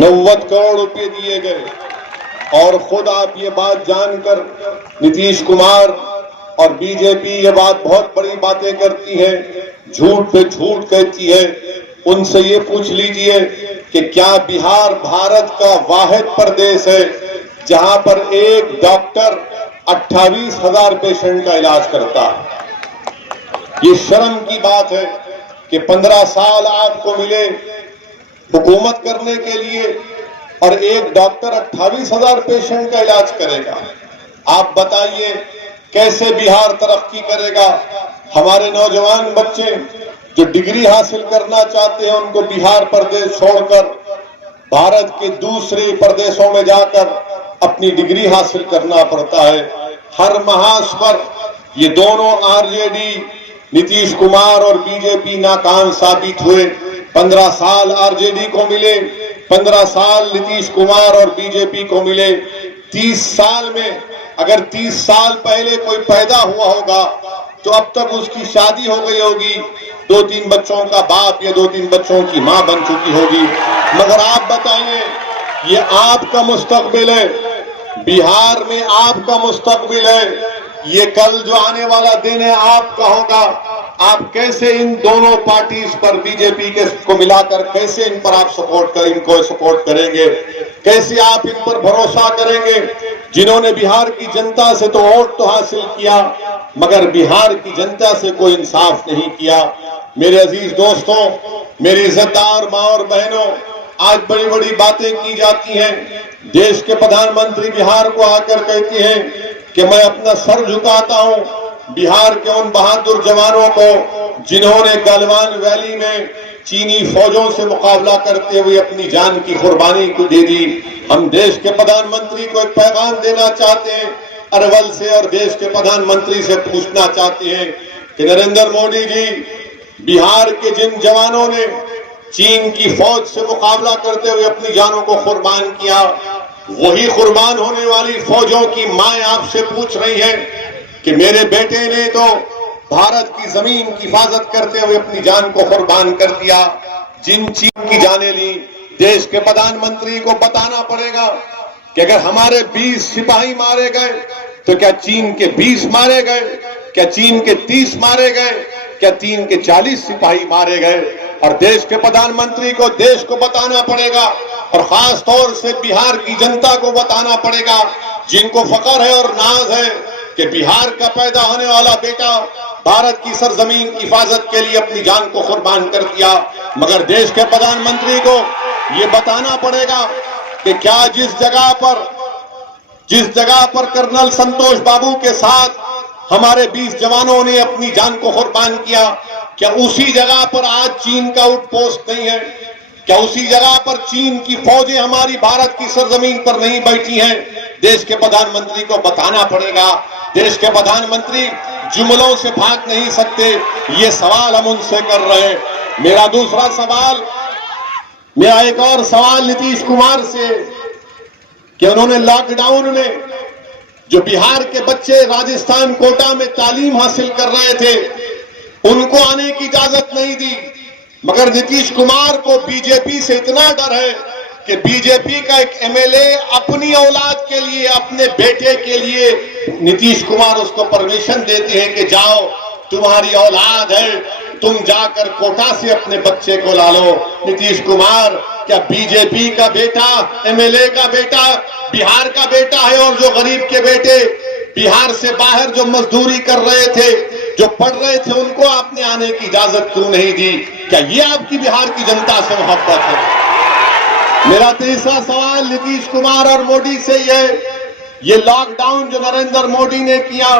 90 करोड़ रुपए दिए गए। और खुद आप ये बात जानकर नीतीश कुमार और बीजेपी ये बात बहुत बड़ी बातें करती है, झूठ पे झूठ कहती है। उनसे ये पूछ लीजिए कि क्या बिहार भारत का वाहिद प्रदेश है जहां पर एक डॉक्टर 28,000 पेशेंट का इलाज करता है। ये शर्म की बात है कि 15 साल आपको मिले हुकूमत करने के लिए और एक डॉक्टर 28,000 पेशेंट का इलाज करेगा। आप बताइए कैसे बिहार तरक्की करेगा? हमारे नौजवान बच्चे जो डिग्री हासिल करना चाहते हैं उनको बिहार प्रदेश छोड़कर भारत के दूसरे प्रदेशों में जाकर अपनी डिग्री हासिल करना पड़ता है। हर महाज पर ये दोनों आरजेडी नीतीश कुमार और बीजेपी नाकाम साबित हुए। 15 साल आरजेडी को मिले, 15 साल नीतीश कुमार और बीजेपी को मिले। 30 साल में अगर 30 साल पहले कोई पैदा हुआ होगा तो अब तक उसकी शादी हो गई होगी, 2-3 बच्चों का बाप या 2-3 बच्चों की मां बन चुकी होगी। मगर आप बताइए, ये आपका मुस्तकबिल है, बिहार में आपका मुस्तकबिल है। ये कल जो आने वाला दिन है आपका होगा। आप कैसे इन दोनों पार्टीज पर बीजेपी के को मिलाकर कैसे इन पर आप इनको सपोर्ट करेंगे? कैसे आप इन पर भरोसा करेंगे जिन्होंने बिहार की जनता से तो वोट तो हासिल किया मगर बिहार की जनता से कोई इंसाफ नहीं किया? मेरे अजीज दोस्तों, मेरी इज्जतदार माँ और बहनों, आज बड़ी बड़ी बातें की जाती हैं। देश के प्रधानमंत्री बिहार को आकर कहती हैं कि मैं अपना सर झुकाता हूं बिहार के उन बहादुर जवानों को जिन्होंने गलवान वैली में चीनी फौजों से मुकाबला करते हुए अपनी जान की कुर्बानी को दे दी। हम देश के प्रधानमंत्री को एक पैगाम देना चाहते हैं अरवल से और देश के प्रधानमंत्री से पूछना चाहते हैं कि नरेंद्र मोदी जी, बिहार के जिन जवानों ने चीन की फौज से मुकाबला करते हुए अपनी जानों को कुर्बान किया, वही कुर्बान होने वाली फौजों की मां आपसे पूछ रही है कि मेरे बेटे ने तो भारत की जमीन की हिफाजत करते हुए अपनी जान को कुर्बान कर दिया। जिन चीन की जानें ली, देश के प्रधानमंत्री को बताना पड़ेगा कि अगर हमारे 20 सिपाही मारे गए तो क्या चीन के 20 मारे गए? क्या चीन के 30 मारे गए? क्या चीन के 40 सिपाही मारे गए? और देश के प्रधानमंत्री को देश को बताना पड़ेगा और खास तौर से बिहार की जनता को बताना पड़ेगा जिनको फख्र है और नाज है कि बिहार का पैदा होने वाला बेटा भारत की सरजमीन की हिफाजत के लिए अपनी जान को कुर्बान कर दिया। मगर देश के प्रधानमंत्री को ये बताना पड़ेगा कि क्या जिस जगह पर कर्नल संतोष बाबू के साथ हमारे 20 जवानों ने अपनी जान को कुर्बान किया, क्या उसी जगह पर आज चीन का आउटपोस्ट नहीं है? क्या उसी जगह पर चीन की फौजें हमारी भारत की सरजमीन पर नहीं बैठी हैं? देश के प्रधानमंत्री को बताना पड़ेगा। देश के प्रधानमंत्री जुमलों से भाग नहीं सकते, ये सवाल हम उनसे कर रहे हैं। मेरा एक और सवाल नीतीश कुमार से कि उन्होंने लॉकडाउन में जो बिहार के बच्चे राजस्थान कोटा में तालीम हासिल कर रहे थे उनको आने की इजाजत नहीं दी। मगर नीतीश कुमार को बीजेपी से इतना डर है कि बीजेपी का एक एमएलए अपनी औलाद के लिए, अपने बेटे के लिए नीतीश कुमार उसको परमिशन देते हैं कि जाओ, तुम्हारी औलाद है, तुम जाकर कोटा से अपने बच्चे को ला लो। नीतीश कुमार, क्या बीजेपी का बेटा, एमएलए का बेटा बिहार का बेटा है? और जो गरीब के बेटे बिहार से बाहर जो मजदूरी कर रहे थे, जो पढ़ रहे थे, उनको आपने आने की इजाजत क्यों नहीं दी? क्या ये आपकी बिहार की जनता से मोहब्बत है? मेरा तीसरा सवाल नीतीश कुमार और मोदी से ये लॉकडाउन जो नरेंद्र मोदी ने किया,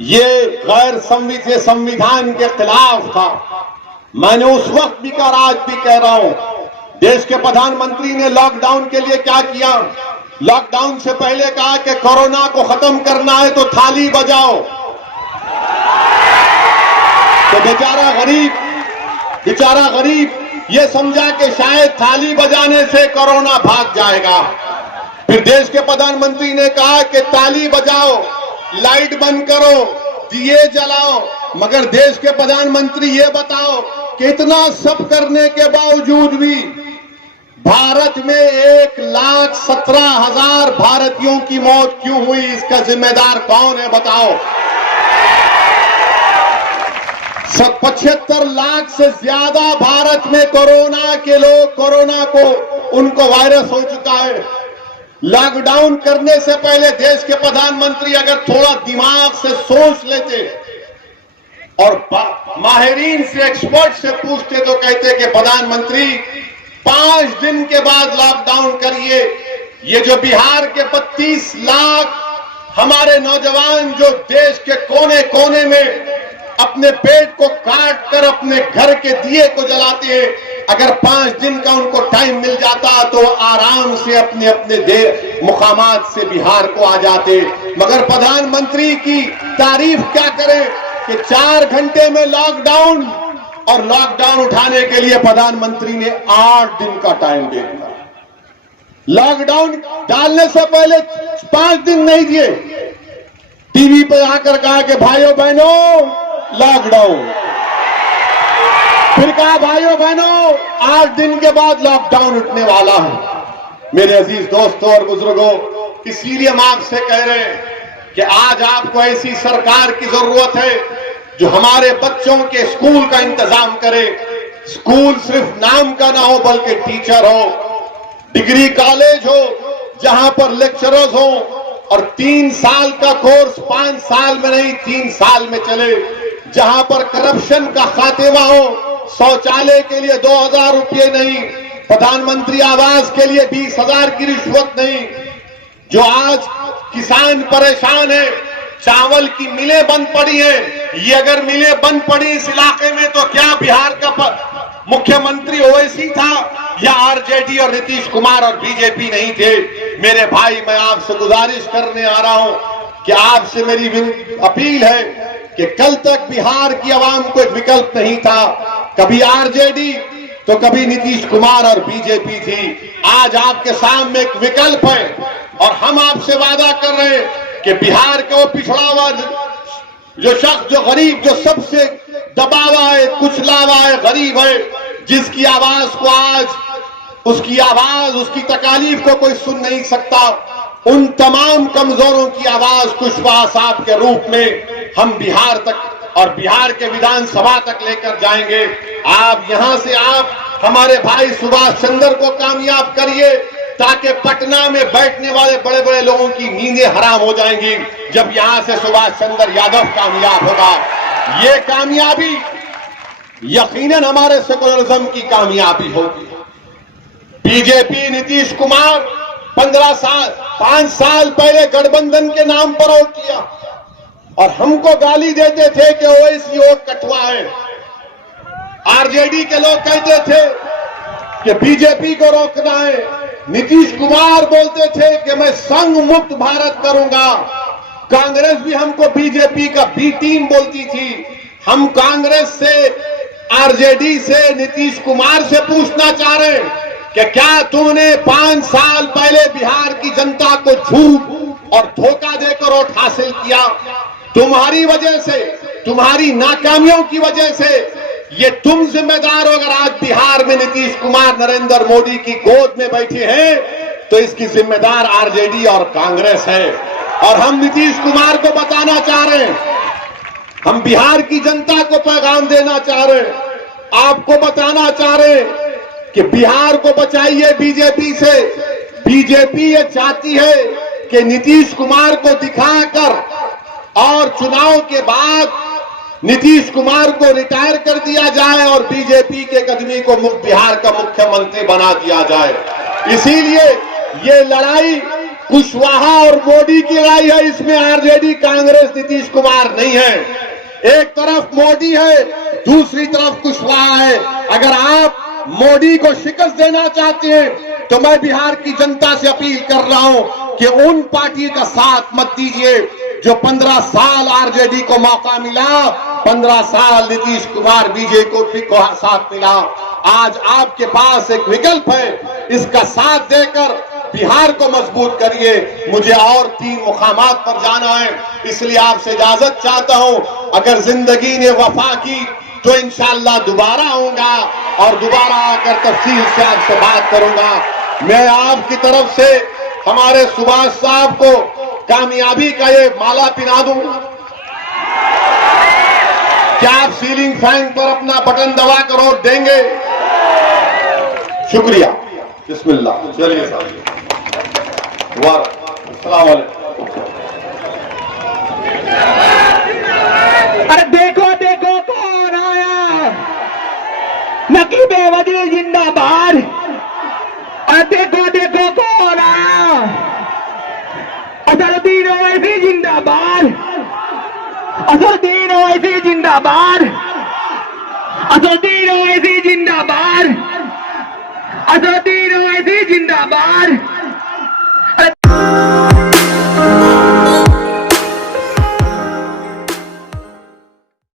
ये गैर संविधान के खिलाफ था। मैंने उस वक्त भी कहा, आज भी कह रहा हूं, देश के प्रधानमंत्री ने लॉकडाउन के लिए क्या किया? लॉकडाउन से पहले कहा कि कोरोना को खत्म करना है तो थाली बजाओ। तो बेचारा गरीब ये समझा कि शायद थाली बजाने से कोरोना भाग जाएगा। फिर देश के प्रधानमंत्री ने कहा कि ताली बजाओ, लाइट बंद करो, दिए जलाओ। मगर देश के प्रधानमंत्री ये बताओ कि इतना सब करने के बावजूद भी भारत भारत में 1,17,000 भारतीयों की मौत क्यों हुई, इसका जिम्मेदार कौन है बताओ। 75 लाख से ज्यादा भारत में कोरोना के लोग, कोरोना को उनको वायरस हो चुका है। लॉकडाउन करने से पहले देश के प्रधानमंत्री अगर थोड़ा दिमाग से सोच लेते और माहिरीन से, एक्सपर्ट से पूछते तो कहते कि प्रधानमंत्री 5 दिन के बाद लॉकडाउन करिए। ये जो बिहार के 32 लाख हमारे नौजवान जो देश के कोने कोने में अपने पेट को काट कर अपने घर के दिए को जलाते हैं, अगर 5 दिन का उनको टाइम मिल जाता तो आराम से अपने अपने मुकामात से बिहार को आ जाते। मगर प्रधानमंत्री की तारीफ क्या करें कि 4 घंटे में लॉकडाउन, और लॉकडाउन उठाने के लिए प्रधानमंत्री ने 8 दिन का टाइम दे दिया। लॉकडाउन डालने से पहले 5 दिन नहीं दिए, टीवी पर आकर कहा कि भाइयों बहनों लॉकडाउन, फिर कहा भाइयों बहनों 8 दिन के बाद लॉकडाउन उठने वाला है। मेरे अजीज दोस्तों और बुजुर्गों, इसीलिए हम आपसे कह रहे हैं कि आज आपको ऐसी सरकार की जरूरत है जो हमारे बच्चों के स्कूल का इंतजाम करे। स्कूल सिर्फ नाम का ना हो बल्कि टीचर हो, डिग्री कॉलेज हो जहां पर लेक्चरर्स हो, और 3 साल का कोर्स 5 साल में नहीं 3 साल में चले, जहां पर करप्शन का खात्मा हो, शौचालय के लिए 2,000 रुपये नहीं, प्रधानमंत्री आवास के लिए 20,000 की रिश्वत नहीं। जो आज किसान परेशान है, चावल की मिलें बंद पड़ी है, ये अगर मिलें बंद पड़ी इस इलाके में तो क्या बिहार का मुख्यमंत्री ओवैसी था या आरजेडी और नीतीश कुमार और बीजेपी नहीं थे। मेरे भाई, मैं आपसे गुजारिश करने आ रहा हूं कि आपसे मेरी अपील है कि कल तक बिहार की आवाम को एक विकल्प नहीं था, कभी आरजेडी तो कभी नीतीश कुमार और बीजेपी थी। आज आपके सामने एक विकल्प है और हम आपसे वादा कर रहे हैं कि बिहार के वो पिछड़ा हुआ जो शख्स, जो गरीब, जो सबसे दबा हुआ है, कुचला हुआ है, गरीब है, जिसकी आवाज को आज, उसकी आवाज, उसकी तकालीफ को कोई सुन नहीं सकता, उन तमाम कमजोरों की आवाज कुशवाहा साहब के रूप में हम बिहार तक और बिहार के विधानसभा तक लेकर जाएंगे। आप यहां से आप हमारे भाई सुभाष चंद्र को कामयाब करिए ताकि पटना में बैठने वाले बड़े बड़े लोगों की नींदें हराम हो जाएंगी जब यहां से सुभाष चंद्र यादव कामयाब होगा। ये कामयाबी यकीनन हमारे सेकुलरिज्म की कामयाबी होगी। बीजेपी नीतीश कुमार 5 साल पहले गठबंधन के नाम पर वोट किया और हमको गाली देते थे कि ओवैसी वोट कटवा है। आरजेडी के लोग कहते थे कि बीजेपी को रोकना है। नीतीश कुमार बोलते थे कि मैं संघ मुक्त भारत करूंगा। कांग्रेस भी हमको बीजेपी का बी टीम बोलती थी। हम कांग्रेस से, आरजेडी से, नीतीश कुमार से पूछना चाह रहे हैं कि क्या तुमने 5 साल पहले बिहार की जनता को झूठ और धोखा देकर वोट हासिल किया? तुम्हारी वजह से, तुम्हारी नाकामियों की वजह से ये तुम जिम्मेदार हो। अगर आज बिहार में नीतीश कुमार नरेंद्र मोदी की गोद में बैठे हैं तो इसकी जिम्मेदार आरजेडी और कांग्रेस है। और हम नीतीश कुमार को बताना चाह रहे हैं, हम बिहार की जनता को पैगाम देना चाह रहे हैं, आपको बताना चाह रहे हैं कि बिहार को बचाइए बीजेपी से। बीजेपी ये चाहती है कि नीतीश कुमार को दिखाकर और चुनाव के बाद नीतीश कुमार को रिटायर कर दिया जाए और बीजेपी के कदमी को बिहार का मुख्यमंत्री बना दिया जाए। इसीलिए ये लड़ाई कुशवाहा और मोदी की लड़ाई है। इसमें आरजेडी, कांग्रेस, नीतीश कुमार नहीं है। एक तरफ मोदी है, दूसरी तरफ कुशवाहा है। अगर आप मोदी को शिकस्त देना चाहते हैं तो मैं बिहार की जनता से अपील कर रहा हूं कि उन पार्टी का साथ मत दीजिए जो 15 साल आरजेडी को मौका मिला, 15 साल नीतीश कुमार बीजेपी को साथ मिला। आज आपके पास एक विकल्प है, इसका साथ देकर बिहार को मजबूत करिए। मुझे और 3 मुकामात पर जाना है, इसलिए आपसे इजाजत चाहता हूं। अगर जिंदगी ने वफा की तो इंशाअल्लाह दोबारा आऊंगा और दोबारा आकर तफसील से आपसे बात करूंगा। मैं आपकी तरफ से हमारे सुभाष साहब को कामयाबी का ये माला पिना दूं। क्या आप सीलिंग फैन पर अपना बटन दबाकर वोट देंगे? शुक्रिया। बिस्मिल्लाह। चलिए साहब। अस्सलाम वालेकुम। अरे देखो देखो कौन आया, नकीब वजीर जिंदाबाद। अरे देखो देखो कौन आया, असदुद्दीन ओवैसी जिंदाबाद, असदुद्दीन ओवैसी जिंदाबाद, असदुद्दीन ओवैसी जिंदाबाद, असदुद्दीन ओवैसी जिंदाबाद।